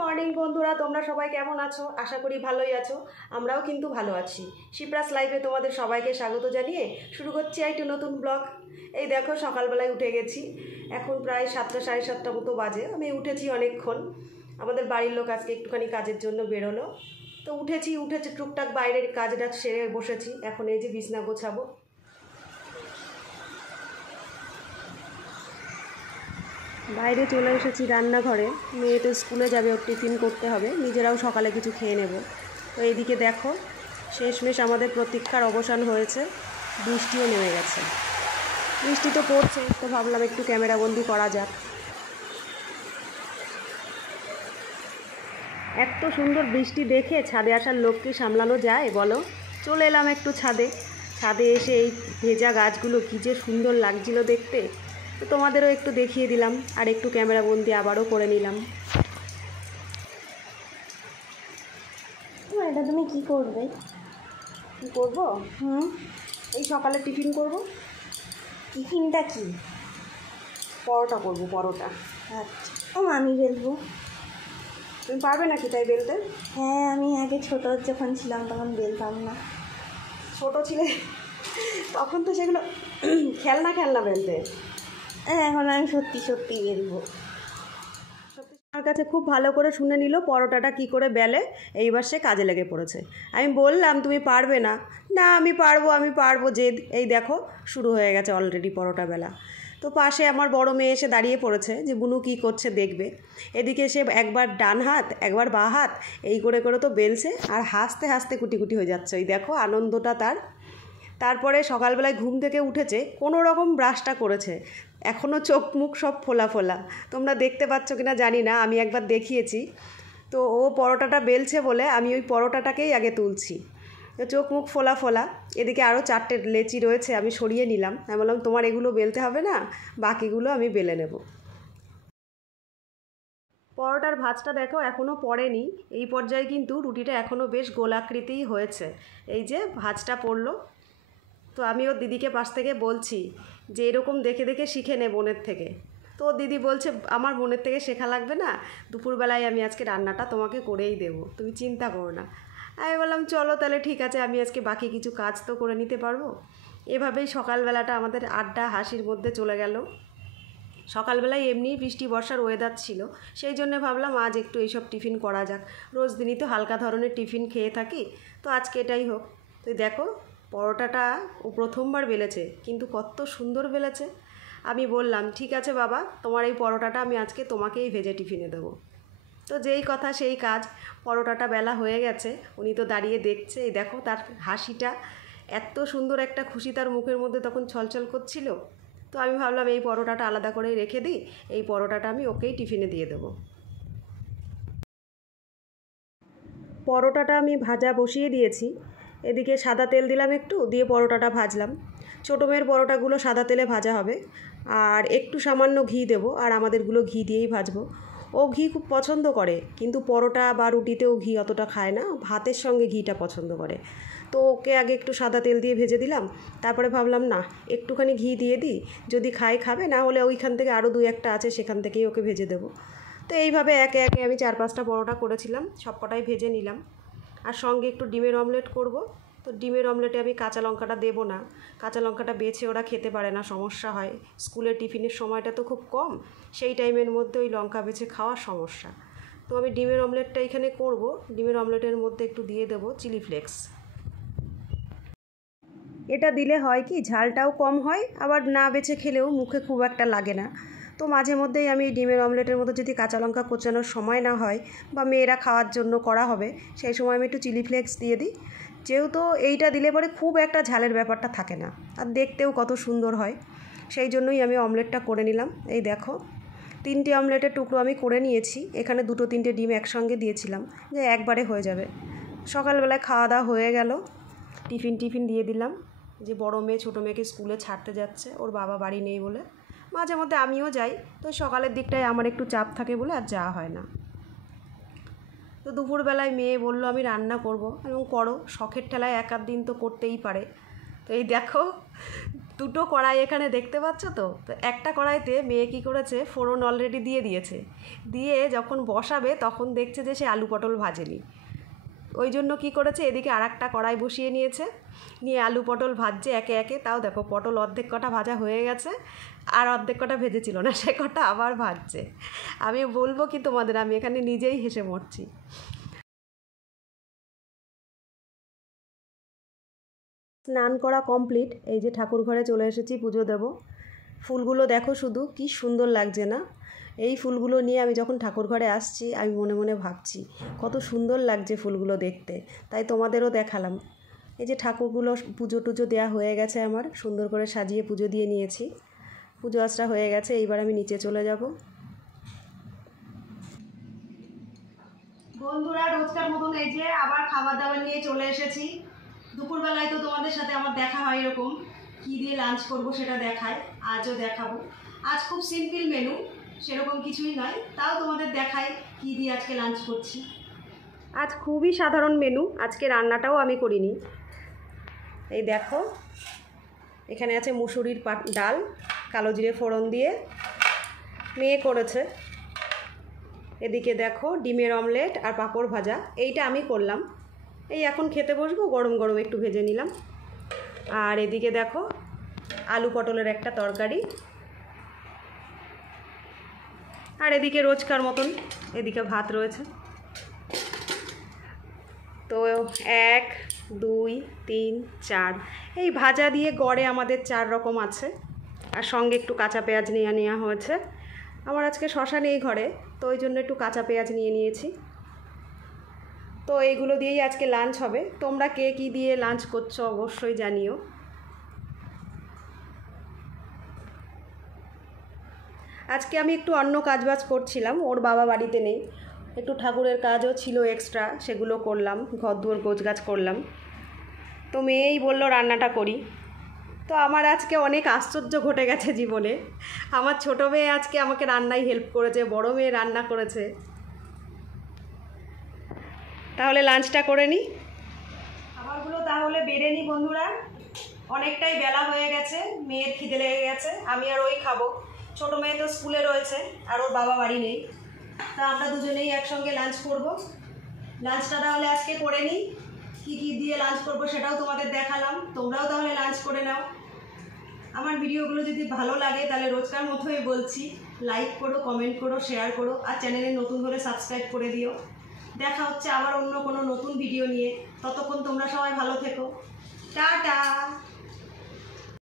Morning বন্ধুরা, তোমরা সবাই কেমন আছো? আশা করি ভালোই আছো। আমরাও কিন্তু ভালো আছি। শিপ্রাস লাইফে তোমাদের সবাইকে স্বাগত জানিয়ে শুরু করছি একটি নতুন ব্লগ। এই দেখো, সকালবেলায় উঠে গেছি। এখন প্রায় 7টা সাড়ে 7টা মতো বাজে। আমি উঠেছি অনেকক্ষণ। আমাদের বাড়ির লোক আজকে একটুখানি কাজের জন্য বেরোলো, তো উঠেছি টুকটাক বাইরের কাজটা সেরে বসেছি। এখন এই যে বিছনা গোছাবো। বাইরে চলে এসেছি রান্নাঘরে। মেয়ে তো স্কুলে যাবে, ওর টিফিন করতে হবে, নিজেরাও সকালে কিছু খেয়ে নেব। তো এইদিকে দেখো, শেষমেশ আমাদের প্রতীক্ষার অবসান হয়েছে। বৃষ্টিও নেমে গেছে। বৃষ্টি তো পড়ছে, তো ভাবলাম একটু ক্যামেরাবন্দি করা যাক। এত সুন্দর বৃষ্টি দেখে ছাদে আসার লোককে সামলানো যায় বলো? চলে এলাম একটু ছাদে। ছাদে এসে এই ভেজা গাছগুলো কী যে সুন্দর লাগছিল দেখতে, তো তোমাদেরও একটু দেখিয়ে দিলাম আর একটু ক্যামেরাবন্দি আবারও করে নিলাম। এটা তুমি কি করবে? কি করব? এই সকালে টিফিন করব। টিফিনটা কি? পরোটা করব, পরোটা। আচ্ছা, আমি বেলবো। তুমি পারবে নাকি তাই বেলতে? হ্যাঁ, আমি আগে ছোট যখন ছিলাম তখন বেলতাম না। ছোট ছিলে তখন তো সেগুলো খেলনা খেলনা বেলতে। এখন আমি সত্যি সত্যি বেলবো। আমার কাছে খুব ভালো করে শুনে নিল পরোটাটা কি করে বেলে। এইবার সে কাজে লেগে পড়েছে। আমি বললাম তুমি পারবে না। না, আমি পারবো জেদ। এই দেখো, শুরু হয়ে গেছে অলরেডি পরোটা বেলা। তো পাশে আমার বড় মেয়ে এসে দাঁড়িয়ে পড়েছে যে বুনু কী করছে দেখবে। এদিকে সে একবার ডান হাত একবার বাঁ হাত এই করে করে তো বেলছে, আর হাসতে হাসতে কুটি কুটি হয়ে যাচ্ছে। ওই দেখো আনন্দটা তার। তারপরে সকালবেলায় ঘুম থেকে উঠেছে, কোনো রকম ব্রাশটা করেছে। এখনও চোখ মুখ সব ফোলা ফোলা। তোমরা দেখতে পাচ্ছ কিনা জানি না, আমি একবার দেখিয়েছি। তো ও পরোটাটা বেলছে বলে আমি ওই পরোটাটাকেই আগে তুলছি। তো চোখ মুখ ফোলা ফোলা। এদিকে আরও 4টে লেচি রয়েছে, আমি সরিয়ে নিলাম। আমি বললাম তোমার এগুলো বেলতে হবে না, বাকিগুলো আমি বেলে নেব। পরোটার ভাঁজটা দেখো এখনও পড়েনি। এই পর্যায়ে কিন্তু রুটিটা এখনও বেশ গোলাকৃতিই হয়েছে। এই যে ভাঁজটা পড়লো। তো আমি ওর দিদিকে পাশ থেকে বলছি যে এরকম দেখে দেখে শিখে নে বোনের থেকে। তো ওর দিদি বলছে আমার বোনের থেকে শেখা লাগবে না, দুপুরবেলায় আমি আজকে রান্নাটা তোমাকে করেই দেবো, তুমি চিন্তা করো না। আমি বললাম চলো তাহলে ঠিক আছে, আমি আজকে বাকি কিছু কাজ তো করে নিতে পারবো। এভাবেই সকালবেলাটা আমাদের আড্ডা হাসির মধ্যে চলে গেল। সকালবেলায় এমনি বৃষ্টি বর্ষার ওয়েদার ছিল, সেই জন্য ভাবলাম আজ একটু এইসব টিফিন করা যাক। রোজ দিনই তো হালকা ধরনের টিফিন খেয়ে থাকি, তো আজকে এটাই হোক। তো দেখো, পরোটাটা ও প্রথমবার বেলেছে, কিন্তু কত সুন্দর বেলেছে। আমি বললাম ঠিক আছে বাবা, তোমার এই পরোটাটা আমি আজকে তোমাকেই ভেজে টিফিনে দেবো। তো যেই কথা সেই কাজ, পরোটাটা বেলা হয়ে গেছে। উনি তো দাঁড়িয়ে দেখছে। এই দেখো তার হাসিটা, এত সুন্দর একটা খুশি তার মুখের মধ্যে তখন ছলছল করছিল। তো আমি ভাবলাম এই পরোটাটা আলাদা করেই রেখে দিই, এই পরোটাটা আমি ওকেই টিফিনে দিয়ে দেবো। পরোটাটা আমি ভাজা বসিয়ে দিয়েছি। এদিকে সাদা তেল দিলাম একটু, দিয়ে পরোটাটা ভাজলাম। ছোটো মেয়ের পরোটাগুলো সাদা তেলে ভাজা হবে, আর একটু সামান্য ঘি দেবো, আর আমাদেরগুলো ঘি দিয়েই ভাজবো। ও ঘি খুব পছন্দ করে, কিন্তু পরোটা বা রুটিতেও ঘি অতটা খায় না, ভাতের সঙ্গে ঘিটা পছন্দ করে। তো ওকে আগে একটু সাদা তেল দিয়ে ভেজে দিলাম। তারপরে ভাবলাম না, একটুখানি ঘি দিয়ে দিই, যদি খায় খাবে, না হলে ওইখান থেকে আরও 2-1টা আছে, সেখান থেকেই ওকে ভেজে দেবো। তো এইভাবে একে একে আমি 4-5টা পরোটা করেছিলাম, সবকটাই ভেজে নিলাম। আর সঙ্গে একটু ডিমের অমলেট করব। তো ডিমের অমলেটে আমি কাঁচা লঙ্কাটা দেবো না, কাঁচা লঙ্কাটা বেছে ওরা খেতে পারে না, সমস্যা হয়। স্কুলের টিফিনের সময়টা তো খুব কম, সেই টাইমের মধ্যে ওই লঙ্কা বেছে খাওয়ার সমস্যা। তো আমি ডিমের অমলেটটা এখানে করব। ডিমের অমলেটের মধ্যে একটু দিয়ে দেবো চিলি ফ্লেক্স। এটা দিলে হয় কি, ঝালটাও কম হয়, আবার না বেছে খেলেও মুখে খুব একটা লাগে না। তো মাঝে মধ্যেই আমি ডিমের অমলেটের মধ্যে যদি কাঁচা লঙ্কা কোচানোর সময় না হয়, বা মেয়েরা খাওয়ার জন্য করা হবে, সেই সময় আমি একটু চিলি ফ্লেক্স দিয়ে দিই। যেহেতু এইটা দিলে পরে খুব একটা ঝালের ব্যাপারটা থাকে না, আর দেখতেও কত সুন্দর হয়। সেই জন্যই আমি অমলেটটা করে নিলাম। এই দেখো, 3টে অমলেটের টুকরো আমি করে নিয়েছি। এখানে 2-3টে ডিম একসঙ্গে দিয়েছিলাম, যে একবারে হয়ে যাবে। সকালবেলায় খাওয়া দাওয়া হয়ে গেল, টিফিন দিয়ে দিলাম। যে বড় মেয়ে ছোটো মেয়েকে স্কুলে ছাড়তে যাচ্ছে, ওর বাবা বাড়ি নেই বলে। মাঝে মধ্যে আমিও যাই, তো সকালের দিকটায় আমার একটু চাপ থাকে বলে আর যাওয়া হয় না। তো দুপুরবেলায় মেয়ে বলল আমি রান্না করব, এবং করো, শখের ঠেলায় 1-8 দিন তো করতেই পারে। তো এই দেখো, দুটো কড়াই এখানে দেখতে পাচ্ছ তো। তো একটা কড়াইতে মেয়ে কী করেছে, ফোড়ন অলরেডি দিয়ে দিয়েছে, দিয়ে যখন বসাবে তখন দেখছে যে সে আলু পটল ভাজেনি। ওই জন্য কী করেছে, এদিকে আর একটা কড়াই বসিয়ে নিয়েছে, নিয়ে আলু পটল ভাজছে একে একে। তাও দেখো পটল অর্ধেক কটা ভাজা হয়ে গেছে, আর অর্ধেক কটা ভেজেছিল না, সে কটা আবার ভাজছে। আমি বলবো কি তোমাদের, আমি এখানে নিজেই হেসে মরছি। স্নান করা কমপ্লিট, এই যে ঠাকুর ঘরে চলে এসেছি পুজো দেব। ফুলগুলো দেখো শুধু কি সুন্দর লাগছে না। এই ফুলগুলো নিয়ে আমি যখন ঠাকুর ঘরে আসছি আমি মনে মনে ভাবছি কত সুন্দর লাগছে ফুলগুলো দেখতে, তাই তোমাদেরও দেখালাম। এই যে ঠাকুরগুলো পুজো টুজো দেওয়া হয়ে গেছে, আমার সুন্দর করে সাজিয়ে পুজো দিয়ে নিয়েছি। পুজো আচরা হয়ে গেছে, এইবার আমি নিচে চলে যাব। বন্ধুরা, রোজকার মতন এই যে আবার খাবার দাবার নিয়ে চলে এসেছি। দুপুরবেলায় তো তোমাদের সাথে আমার দেখা হয়, এরকম কী দিয়ে লাঞ্চ করব সেটা দেখায়, আজও দেখাবো। আজ খুব সিম্পল মেনু, সেরকম কিছুই নয়, তাও তোমাদের দেখাই কী দিয়ে আজকে লাঞ্চ করছি। আজ খুবই সাধারণ মেনু, আজকে রান্নাটাও আমি করিনি। এই দেখো, এখানে আছে মুসুরির ডাল, কালো জিরে ফোড়ন দিয়ে মেয়ে করেছে। এদিকে দেখো ডিমের অমলেট আর পাঁপড় ভাজা, এইটা আমি করলাম। এই এখন খেতে বসবো, গরম গরম একটু ভেজে নিলাম। আর এদিকে দেখো আলু পটলের একটা তরকারি, আর এদিকে রোজকার মতন এদিকে ভাত রয়েছে। তো 1 2 3 4, এই ভাজা দিয়ে গড়ে আমাদের 4 রকম আছে, আর সঙ্গে একটু কাঁচা পেঁয়াজ নিয়ে নেওয়া হয়েছে। আমার আজকে শশা নেই ঘরে, তো ওই জন্য একটু কাঁচা পেঁয়াজ নিয়ে নিয়েছি। তো এইগুলো দিয়েই আজকে লাঞ্চ হবে। তোমরা কে কী দিয়ে লাঞ্চ করছো অবশ্যই জানিও। আজকে আমি একটু অন্য কাজবাজ করছিলাম, ওর বাবা বাড়িতে নেই, একটু ঠাকুরের কাজও ছিল এক্সট্রা, সেগুলো করলাম, ঘর দুয়ার গোছগাছ করলাম। তো মেয়েই বলল রান্নাটা করি। তো আমার আজকে অনেক আশ্চর্য ঘটে গেছে জীবনে। আমার ছোটো মেয়ে আজকে আমাকে রান্নায় হেল্প করেছে, বড় মেয়ে রান্না করেছে। তাহলে লাঞ্চটা করে নিই, খাবারগুলো তাহলে বেড়ে নিই বন্ধুরা। অনেকটাই বেলা হয়ে গেছে, মেয়ের খিদে লেগে গেছে, আমি আর ওই খাবো। ছোটো মেয়ে তো স্কুলে রয়েছে, আর ওর বাবা বাড়ি নেই, তা আমরা দুজনেই একসঙ্গে লাঞ্চ করব। লাঞ্চটা তাহলে আজকে করে নিই, কী কী দিয়ে লাঞ্চ করব সেটাও তোমাদের দেখালাম। তোমরাও তাহলে লাঞ্চ করে নাও। আমার ভিডিওগুলো যদি ভালো লাগে তাহলে রোজকার মতোই বলছি, লাইক করো, কমেন্ট করো, শেয়ার করো, আর চ্যানেলে নতুন হলে সাবস্ক্রাইব করে দিও। দেখা হচ্ছে আবার অন্য কোনো নতুন ভিডিও নিয়ে। ততক্ষণ তোমরা সবাই ভালো থেকো, টাটা।